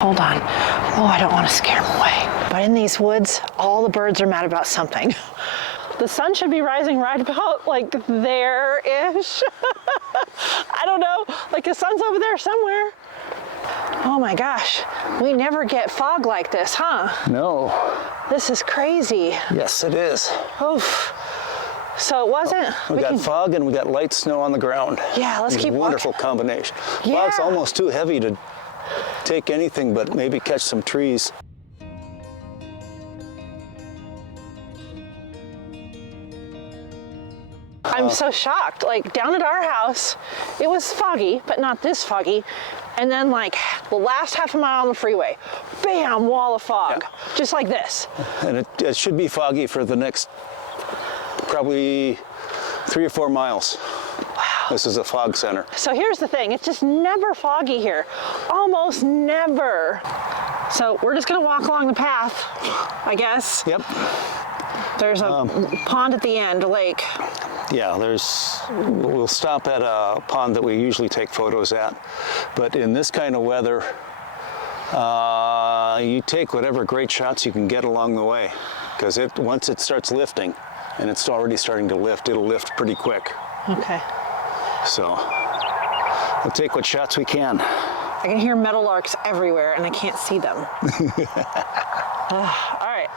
Hold on. Oh, I don't want to scare him away. But in these woods, all the birds are mad about something. The sun should be rising right about like there-ish. I don't know, like the sun's over there somewhere. Oh my gosh, we never get fog like this, huh? No. This is crazy. Yes, it is. Oof. So it wasn't... We got fog and we got light snow on the ground. Yeah, let's keep walking. Wonderful combination. Yeah. Fog's almost too heavy to take anything but maybe catch some trees. I'm so shocked. Like down at our house, it was foggy, but not this foggy. And then like the last half a mile on the freeway, bam, wall of fog, just like this. And it should be foggy for the next probably 3 or 4 miles. Wow. This is a fog center. So here's the thing, it's just never foggy here. Almost never. So we're just gonna walk along the path, I guess. Yep. There's a pond at the end, a lake. Yeah, we'll stop at a pond that we usually take photos at. But in this kind of weather, you take whatever great shots you can get along the way. Because once it starts lifting, and it's already starting to lift, it'll lift pretty quick. Okay. So we'll take what shots we can. I can hear meadowlarks everywhere and I can't see them. All right.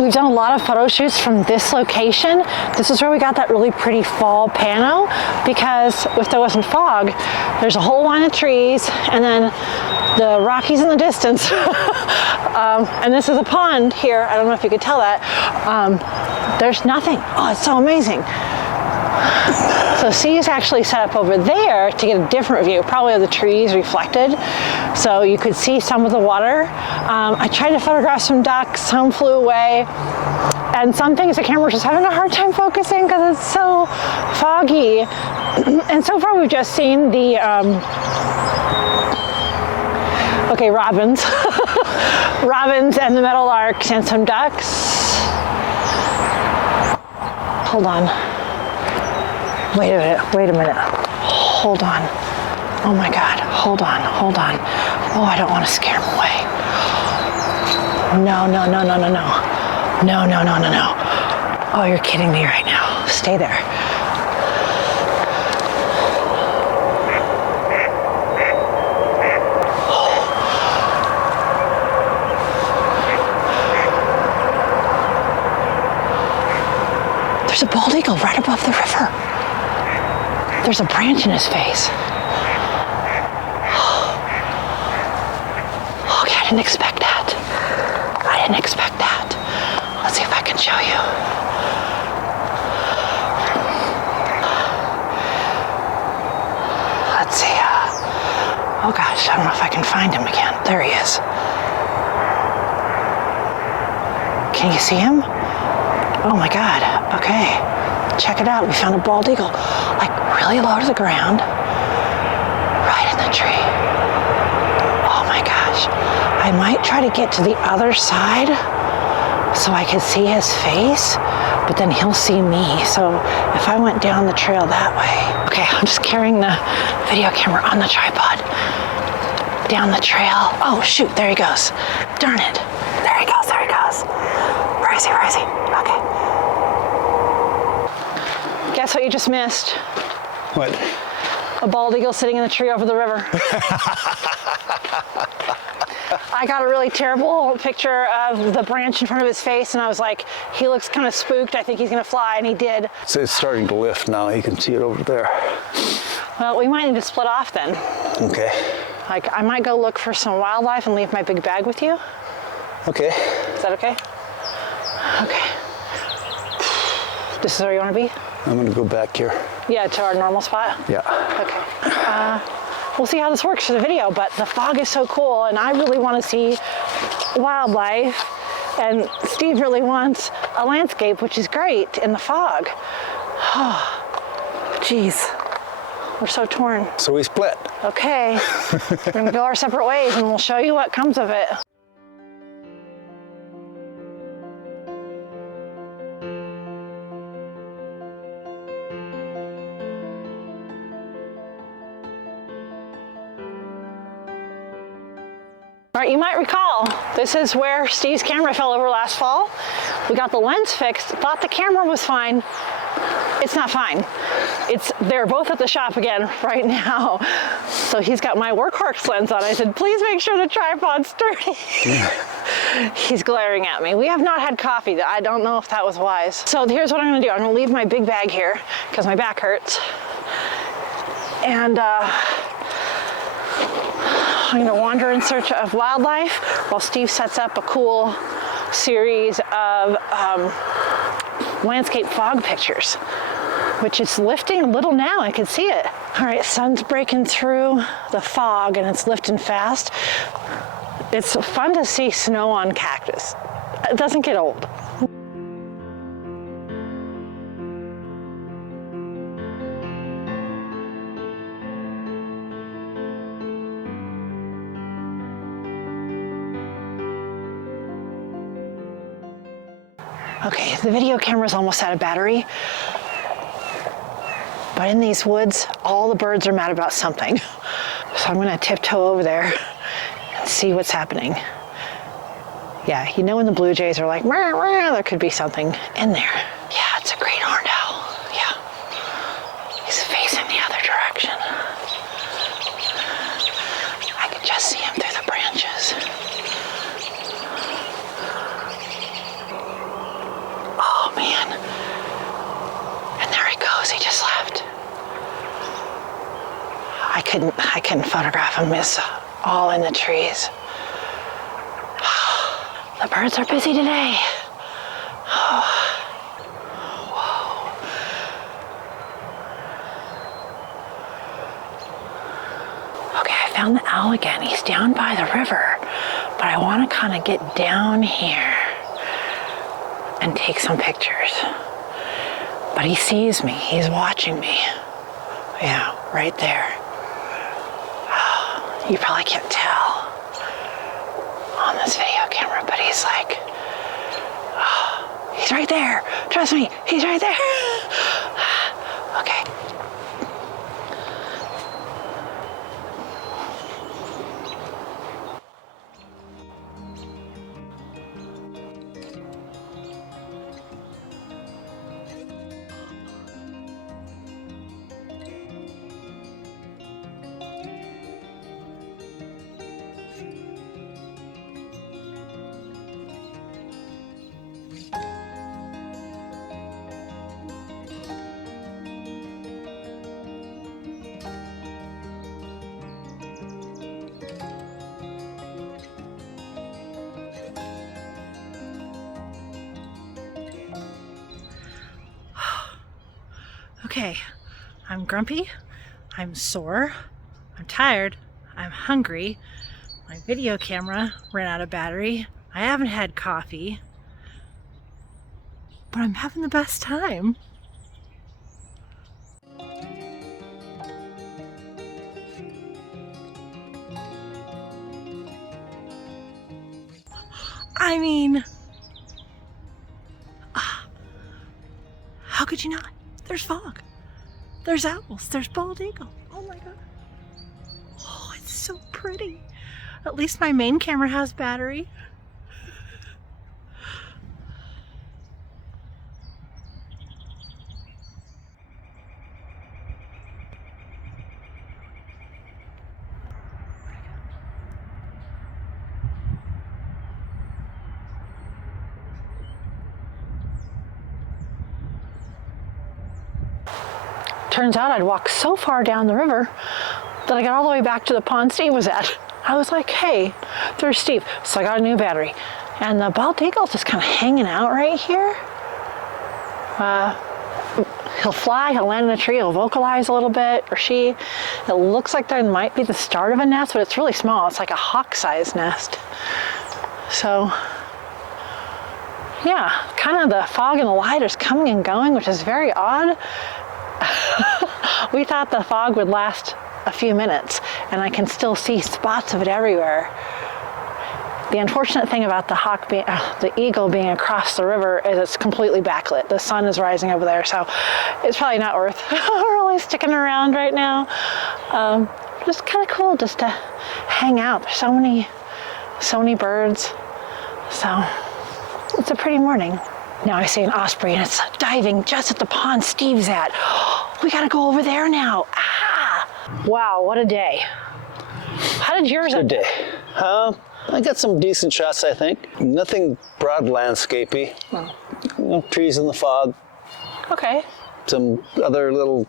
We've done a lot of photo shoots from this location. This is where we got that really pretty fall pano, because if there wasn't fog, there's a whole line of trees and then the Rockies in the distance. And this is a pond here. I don't know if you could tell that. There's nothing. Oh, it's so amazing. So C is actually set up over there to get a different view, probably of the trees reflected. So you could see some of the water. I tried to photograph some ducks, some flew away. And some things the camera's just having a hard time focusing because it's so foggy. And so far we've just seen the, robins. Robins and the meadowlarks and some ducks. Hold on. Wait a minute. Hold on. Oh my God, hold on. Oh, I don't want to scare him away. No. No. Oh, you're kidding me right now. Stay there. There's a bald eagle right above the river. There's a branch in his face. Okay, I didn't expect that. Let's see if I can show you. Let's see. Oh gosh, I don't know if I can find him again. There he is. Can you see him? Oh my God. Okay. Check it out. We found a bald eagle, like really low to the ground, right in the tree. Oh my gosh. I might try to get to the other side so I can see his face, but then he'll see me. So if I went down the trail that way, okay, I'm just carrying the video camera on the tripod down the trail. Oh shoot, there he goes. Darn it. There he goes, there he goes. Where is he, where is he? Okay. Guess what you just missed? What? A bald eagle sitting in the tree over the river. I got a really terrible picture of the branch in front of his face, and I was like, he looks kind of spooked. I think he's gonna fly, and he did. So it's starting to lift now. You can see it over there. Well, we might need to split off then. Okay. Like, I might go look for some wildlife and leave my big bag with you. Okay. Is that okay? Okay. This is where you want to be? I'm gonna go back here. Yeah, to our normal spot? Yeah. Okay. We'll see how this works for the video, but the fog is so cool, and I really want to see wildlife, and Steve really wants a landscape, which is great in the fog. Oh, geez. We're so torn. So we split. Okay. We're going to go our separate ways, and we'll show you what comes of it. All right, you might recall, this is where Steve's camera fell over last fall. We got the lens fixed, thought the camera was fine. It's not fine. They're both at the shop again right now. So he's got my workhorse lens on. I said, please make sure the tripod's sturdy. He's glaring at me. We have not had coffee. I don't know if that was wise. So here's what I'm gonna do. I'm gonna leave my big bag here because my back hurts. And I'm gonna wander in search of wildlife while Steve sets up a cool series of landscape fog pictures, which is lifting a little now. I can see it. All right, sun's breaking through the fog and it's lifting fast. It's fun to see snow on cactus. It doesn't get old. Okay, the video camera's almost out of battery. But in these woods, all the birds are mad about something. So I'm gonna tiptoe over there and see what's happening. Yeah, you know when the blue jays are like, rah, rah, there could be something in there. Yeah, it's a great horned owl. Yeah. He's facing the other direction. I can just see him through the branches. Oh man. And there he goes, he just left. I couldn't photograph him. It's all in the trees. The birds are busy today. Whoa. Okay, I found the owl again. He's down by the river, but I want to kind of get down here and take some pictures. But he sees me, he's watching me. Yeah, right there. You probably can't tell on this video camera, but he's like, oh, he's right there. Trust me, he's right there. Okay. Okay, I'm grumpy, I'm sore, I'm tired, I'm hungry, my video camera ran out of battery, I haven't had coffee, but I'm having the best time. I mean, How could you not? There's fog. There's owls. There's bald eagle. Oh my God. Oh, it's so pretty. At least my main camera has battery. Turns out I'd walked so far down the river that I got all the way back to the pond Steve was at. I was like, hey, there's Steve. So I got a new battery. And the bald eagle's just kind of hanging out right here. He'll fly, he'll land in a tree, he'll vocalize a little bit, or she. It looks like there might be the start of a nest, but it's really small. It's like a hawk-sized nest. So, yeah, kind of the fog and the light is coming and going, which is very odd. We thought the fog would last a few minutes, and I can still see spots of it everywhere. The unfortunate thing about the eagle being across the river is it's completely backlit. The sun is rising over there, so it's probably not worth really sticking around right now. Just kind of cool just to hang out. There's so many birds. So it's a pretty morning. Now I see an osprey and it's diving just at the pond Steve's at. We gotta go over there now. Ah! Wow, what a day. How did yours end? Good day. I got some decent shots, I think. Nothing broad landscapey. Trees in the fog. Okay. Some other little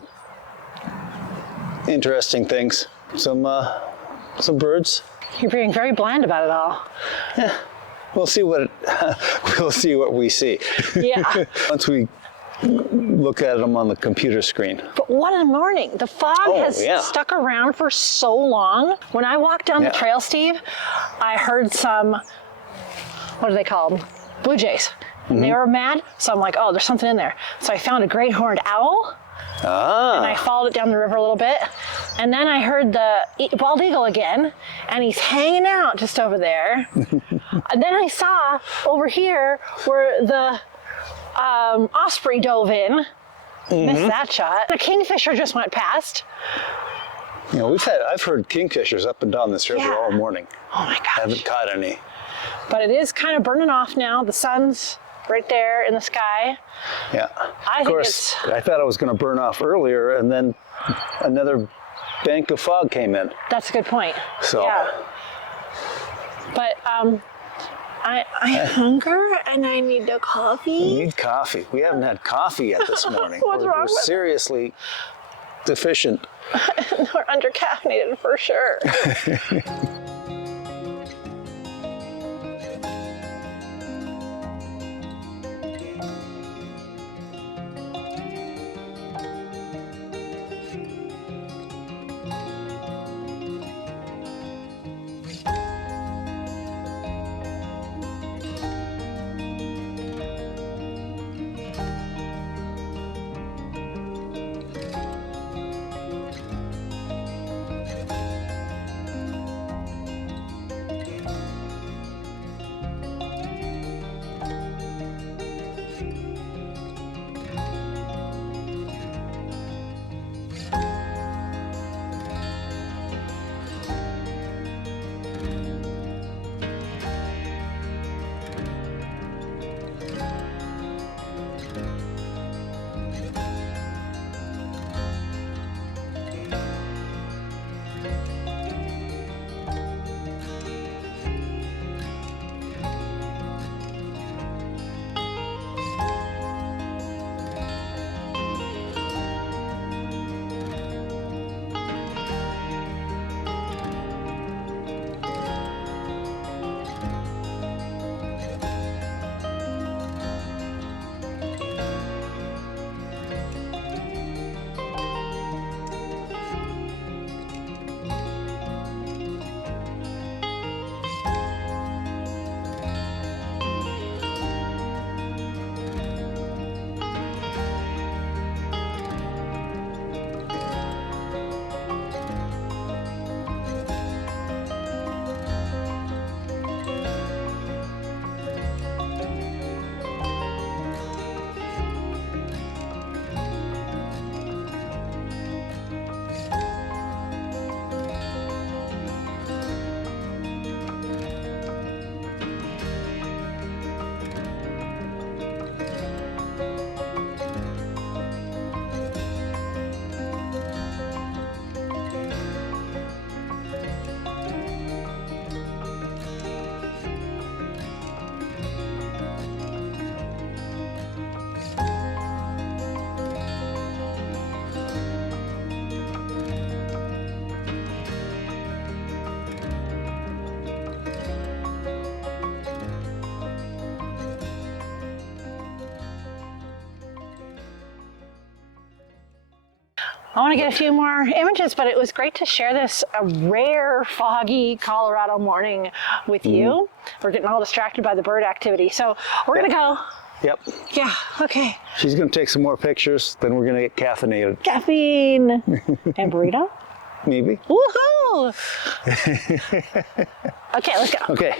interesting things. Some birds. You're being very bland about it all. Yeah. We'll see what we see. Yeah. Once we look at them on the computer screen. But what a morning. The fog has stuck around for so long. When I walked down the trail, Steve, I heard some, what are they called? Blue jays. Mm-hmm. They were mad, so I'm like, oh, there's something in there. So I found a great horned owl. Ah. And I followed it down the river a little bit. And then I heard the bald eagle again, and he's hanging out just over there. And then I saw over here where the osprey dove in. Mm-hmm. Missed that shot. The kingfisher just went past. You know, I've heard kingfishers up and down this river all morning. Oh my gosh. Haven't caught any. But it is kind of burning off now. The sun's right there in the sky. Yeah. I thought it was going to burn off earlier, and then another bank of fog came in. That's a good point. So. Yeah. But I hunger and I need a coffee. We need coffee. We haven't had coffee yet this morning. What's wrong with We're seriously deficient. We're undercaffeinated for sure. I want to get a few more images, but it was great to share this rare foggy Colorado morning with you. We're getting all distracted by the bird activity, so we're gonna go. Yep. Yeah, okay. She's gonna take some more pictures, then we're gonna get caffeinated. Caffeine. And burrito? Maybe. Woohoo! Okay, let's go. Okay.